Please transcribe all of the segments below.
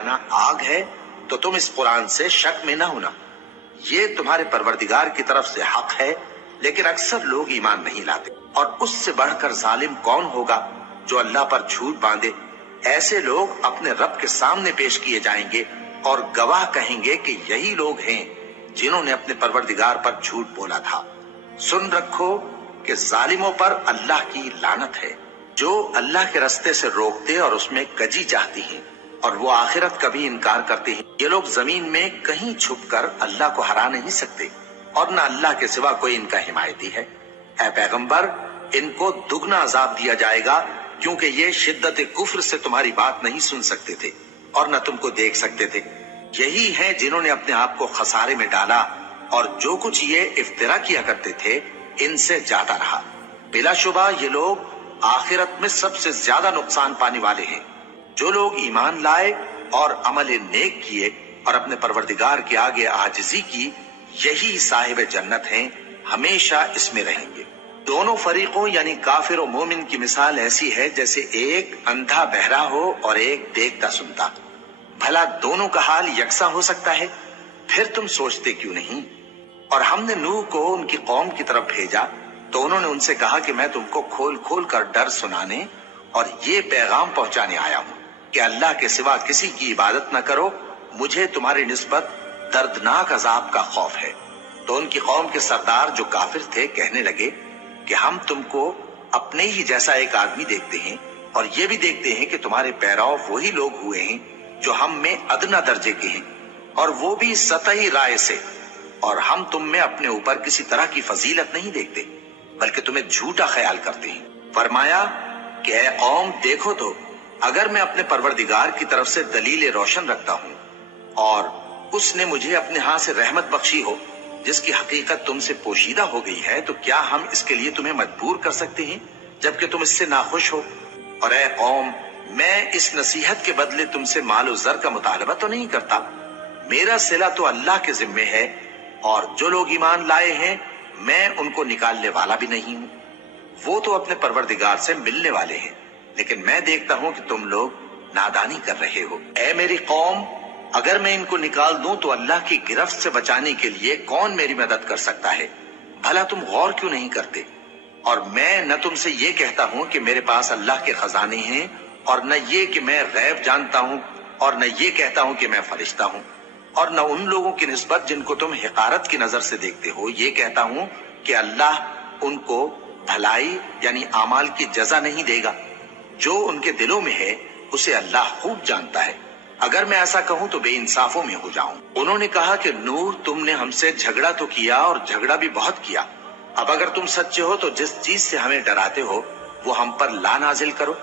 ना आग है तो तुम इस कुरान से शक में ना होना, ये तुम्हारे परवरदिगार की तरफ से हक है, लेकिन अक्सर लोग ईमान नहीं लाते। और उससे बढ़कर जालिम कौन होगा जो अल्लाह पर झूठ बांधे? ऐसे लोग अपने रब के सामने पेश किए जाएंगे और गवाह कहेंगे कि यही लोग हैं जिन्होंने अपने परवरदिगार पर झूठ बोला था। सुन रखो कि जालिमों पर अल्लाह की लानत है, जो अल्लाह के रास्ते से रोकते और उसमें कजी चाहती हैं और वो आखिरत का भी इनकार करते हैं। ये लोग जमीन में कहीं छुपकर अल्लाह को हरा नहीं सकते और न अल्लाह के सिवा कोई इनका हिमायती है। ऐ पैगंबर, इनको दुगना अजाब दिया जाएगा, क्योंकि ये शिद्दत कुफ्र से तुम्हारी बात नहीं सुन सकते थे और न तुमको देख सकते थे। यही हैं जिन्होंने अपने आप को खसारे में डाला और जो कुछ ये इफ्तिरा किया करते थे इनसे ज्यादा रहा। बिलाशुबा ये लोग आखिरत में सबसे ज्यादा नुकसान पाने वाले हैं। जो लोग ईमान लाए और अमल नेक किए और अपने परवरदिगार के आगे आजिजी की, यही साहिब जन्नत हैं, हमेशा इसमें रहेंगे। दोनों फरीकों यानी काफिर और मोमिन की मिसाल ऐसी है जैसे एक अंधा बहरा हो और एक देखता सुनता। भला दोनों का हाल यकसा हो सकता है? फिर तुम सोचते क्यों नहीं? और हमने नूह को उनकी कौम की तरफ भेजा तो उन्होंने उनसे कहा कि मैं तुमको खोल खोल कर डर सुनाने और ये पैगाम पहुंचाने आया हूं कि अल्लाह के सिवा किसी की इबादत न करो, मुझे तुम्हारी निस्बत दर्दनाक अजाब का खौफ है। तो उनकी कौम के सरदार जो काफिर थे कहने लगे कि हम तुमको अपने ही जैसा एक आदमी देखते हैं और ये भी देखते हैं कि तुम्हारे पैराव वही लोग हुए हैं जो हम में अदना दर्जे के हैं, और वो भी सतही राय से, और हम तुम में अपने ऊपर किसी तरह की फजीलत नहीं देखते बल्कि तुम्हें झूठा ख्याल करते हैं। फरमाया कि ऐ कौम, देखो तो अगर मैं अपने परवरदिगार की तरफ से दलील रोशन रखता हूँ और उसने मुझे अपने हाथ से रहमत बख्शी हो जिसकी हकीकत तुमसे पोशीदा हो गई है, तो क्या हम इसके लिए तुम्हें मजबूर कर सकते हैं जबकि तुम इससे नाखुश हो? और ऐ कौम, मैं इस नसीहत के बदले तुमसे मालो जर का मुतालबा तो नहीं करता, मेरा सिला तो अल्लाह के जिम्मे है, और जो लोग ईमान लाए हैं मैं उनको निकालने वाला भी नहीं हूँ। वो तो अपने परवरदिगार से मिलने वाले हैं, लेकिन मैं देखता हूँ कि तुम लोग नादानी कर रहे हो। ऐ मेरी कौम, अगर मैं इनको निकाल दूं तो अल्लाह की गिरफ्त से बचाने के लिए कौन मेरी मदद कर सकता है? भला तुम गौर क्यों नहीं करते? और मैं न तुमसे ये कहता हूँ कि मेरे पास अल्लाह के खजाने हैं, और न ये कि मैं गैब जानता हूँ, और न ये कहता हूँ कि मैं फरिश्ता हूँ, और न उन लोगों की निस्बत जिनको तुम हिकारत की नजर से देखते हो ये कहता हूँ कि अल्लाह उनको भलाई यानी आमाल की जजा नहीं देगा। जो उनके दिलों में है उसे अल्लाह खूब जानता है। अगर मैं ऐसा कहूं तो बेइंसाफों में हो जाऊं। उन्होंने कहा कि नूह, तुमने हमसे झगड़ा तो किया और झगड़ा भी बहुत किया। अब अगर तुम सच्चे हो तो जिस चीज से हमें डराते हो वो हम पर ला नाजिल करो।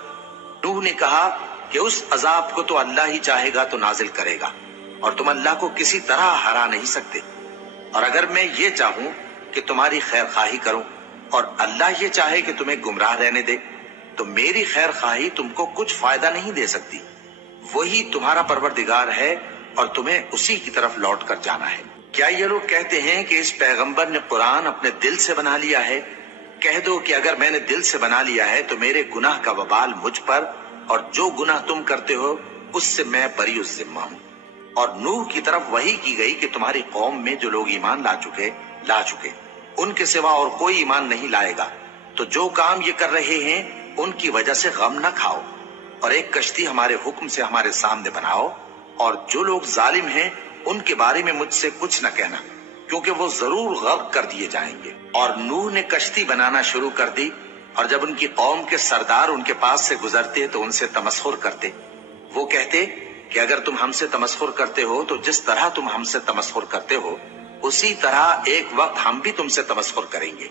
नूह ने कहा कि उस अजाब को तो अल्लाह ही चाहेगा तो नाजिल करेगा, और तुम अल्लाह को किसी तरह हरा नहीं सकते। और अगर मैं ये चाहूं कि तुम्हारी खैर खाही करूं और अल्लाह ये चाहे कि तुम्हें गुमराह रहने दे, तो मेरी खैर खाही तुमको कुछ फायदा नहीं दे सकती। वही तुम्हारा परवरदिगार है और तुम्हें उसी की तरफ लौट कर जाना है। क्या ये लोग कहते हैं कि इस पैगंबर ने कुरान अपने दिल से बना लिया है? कह दो कि अगर मैंने दिल से बना लिया है तो मेरे गुनाह का वबाल मुझ पर, और जो गुनाह तुम करते हो उससे मैं बरी जिम्मा हूँ। और नूह की तरफ वही की गई कि तुम्हारी कौम में जो लोग ईमान ला चुके उनके सिवा और कोई ईमान नहीं लाएगा, तो जो काम ये कर रहे हैं उनकी वजह से गम न खाओ, और एक कश्ती हमारे हुक्म से हमारे सामने बनाओ, और जो लोग जालिम हैं उनके बारे में मुझसे कुछ न कहना, क्योंकि वो जरूर गर्क कर दिए जाएंगे। और नूह ने कश्ती बनाना शुरू कर दी, और जब उनकी कौम के सरदार उनके पास से गुजरते तो उनसे तमस्खुर करते। वो कहते कि अगर तुम हमसे तमस्खुर करते हो तो जिस तरह तुम हमसे तमस्खुर करते हो उसी तरह एक वक्त हम भी तुमसे तमस्खुर करेंगे,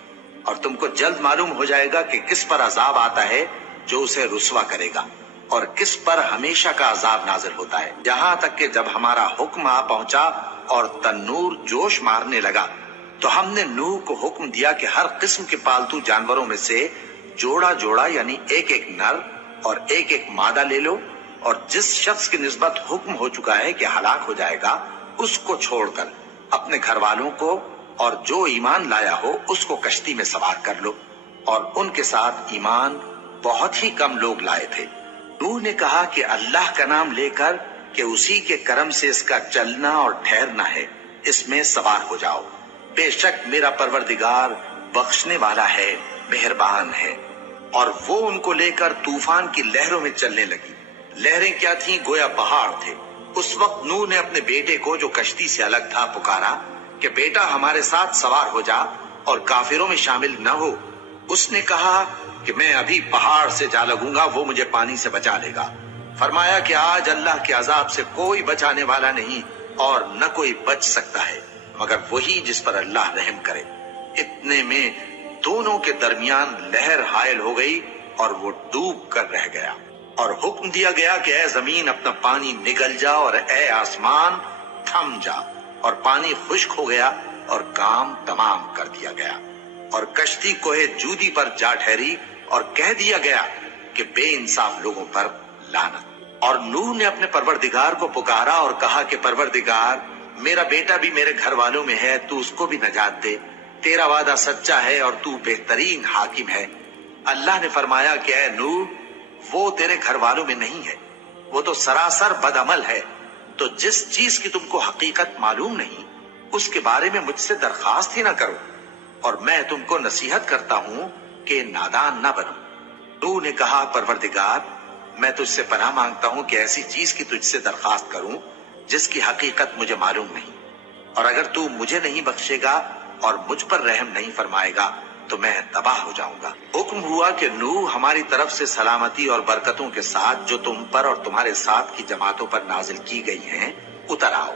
और तुमको जल्द मालूम हो जाएगा कि किस पर अजाब आता है जो उसे रुस्वा करेगा, और किस पर हमेशा का अजाब नाजिल होता है। जहाँ तक कि जब हमारा हुक्म आ पहुंचा और तन्नूर जोश मारने लगा, तो हमने नूह को हुक्म दिया कि हर किस्म के पालतू जानवरों में से जोड़ा जोड़ा यानी एक एक नर और एक एक मादा ले लो, और जिस शख्स की निस्बत हुक्म हो चुका है कि हलाक हो जाएगा उसको छोड़कर अपने घर वालों को और जो ईमान लाया हो उसको कश्ती में सवार कर लो। और उनके साथ ईमान बहुत ही कम लोग लाए थे। नूह ने कहा कि अल्लाह का नाम लेकर کہ اسی کے کرم سے اس کا چلنا اور ٹھہرنا ہے، اس میں سوار ہو جاؤ۔ بے شک میرا پروردگار بخشنے والا ہے، مہربان ہے۔ اور وہ ان کو لے کر طوفان کی لہروں میں چلنے لگی۔ لہریں کیا تھیں؟ گویا پہاڑ تھے۔ اس وقت نوح نے اپنے بیٹے کو جو کشتی سے الگ تھا پکارا کہ بیٹا ہمارے ساتھ سوار ہو جا اور کافروں میں شامل نہ ہو۔ اس نے کہا کہ میں ابھی پہاڑ سے جا لگوں گا، وہ مجھے پانی سے بچا لے گا۔ فرمایا کہ آج اللہ کے عذاب سے کوئی بچانے والا نہیں اور نہ کوئی بچ سکتا ہے مگر وہی جس پر اللہ رحم کرے۔ اتنے میں دونوں کے درمیان لہر حائل ہو گئی اور وہ ڈوب کر رہ گیا، اور حکم دیا گیا کہ اے زمین اپنا پانی نگل جا اور اے آسمان تھم جا، اور پانی خشک ہو گیا اور کام تمام کر دیا گیا، اور کشتی کوہ جودی پر جا ٹھہری، اور کہہ دیا گیا کہ بے انصاف لوگوں پر لعنت۔ اور نوح نے اپنے پروردگار کو پکارا اور کہا کہ پروردگار میرا بیٹا بھی میرے گھر والوں میں ہے، تو اس کو بھی نجات دے، تیرا وعدہ سچا ہے اور تو بہترین حاکم ہے۔ اللہ نے فرمایا کہ اے نوح وہ تیرے گھر والوں میں نہیں ہے، وہ تو سراسر بدعمل ہے، تو جس چیز کی تم کو حقیقت معلوم نہیں اس کے بارے میں مجھ سے درخواست ہی نہ کرو، اور میں تم کو نصیحت کرتا ہوں کہ نادان نہ بنو۔ نوح نے کہا پروردگار میں تجھ سے پناہ مانگتا ہوں کہ ایسی چیز کی تجھ سے درخواست کروں جس کی حقیقت مجھے معلوم نہیں، اور اگر تو مجھے نہیں بخشے گا اور مجھ پر رحم نہیں فرمائے گا تو میں تباہ ہو جاؤں گا۔ حکم ہوا کہ نوح ہماری طرف سے سلامتی اور برکتوں کے ساتھ جو تم پر اور تمہارے ساتھ کی جماعتوں پر نازل کی گئی ہیں اتر آؤ،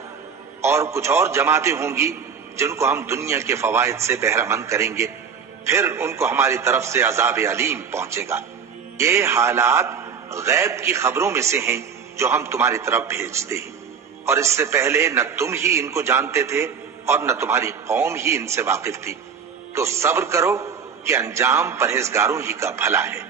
اور کچھ اور جماعتیں ہوں گی جن کو ہم دنیا کے فوائد سے بہرہ مند کریں گے، پھر ان کو ہماری طرف سے عذاب علیم پہنچے گا۔ یہ حالات غیب کی خبروں میں سے ہیں جو ہم تمہاری طرف بھیجتے ہیں، اور اس سے پہلے نہ تم ہی ان کو جانتے تھے اور نہ تمہاری قوم ہی ان سے واقف تھی، تو صبر کرو کہ انجام پرہیزگاروں ہی کا بھلا ہے۔